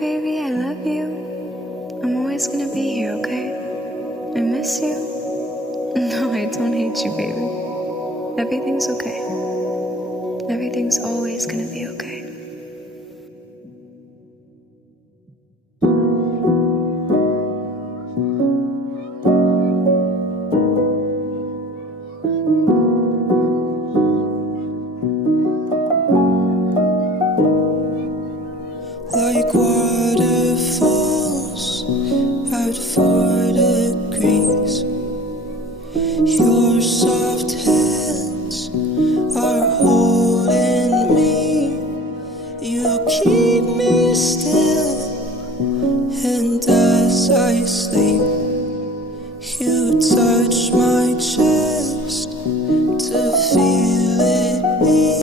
baby, I love you. I'm always gonna be here, okay? I miss you. No, I don't hate you, baby. Everything's okay. Everything's always gonna be okay. Like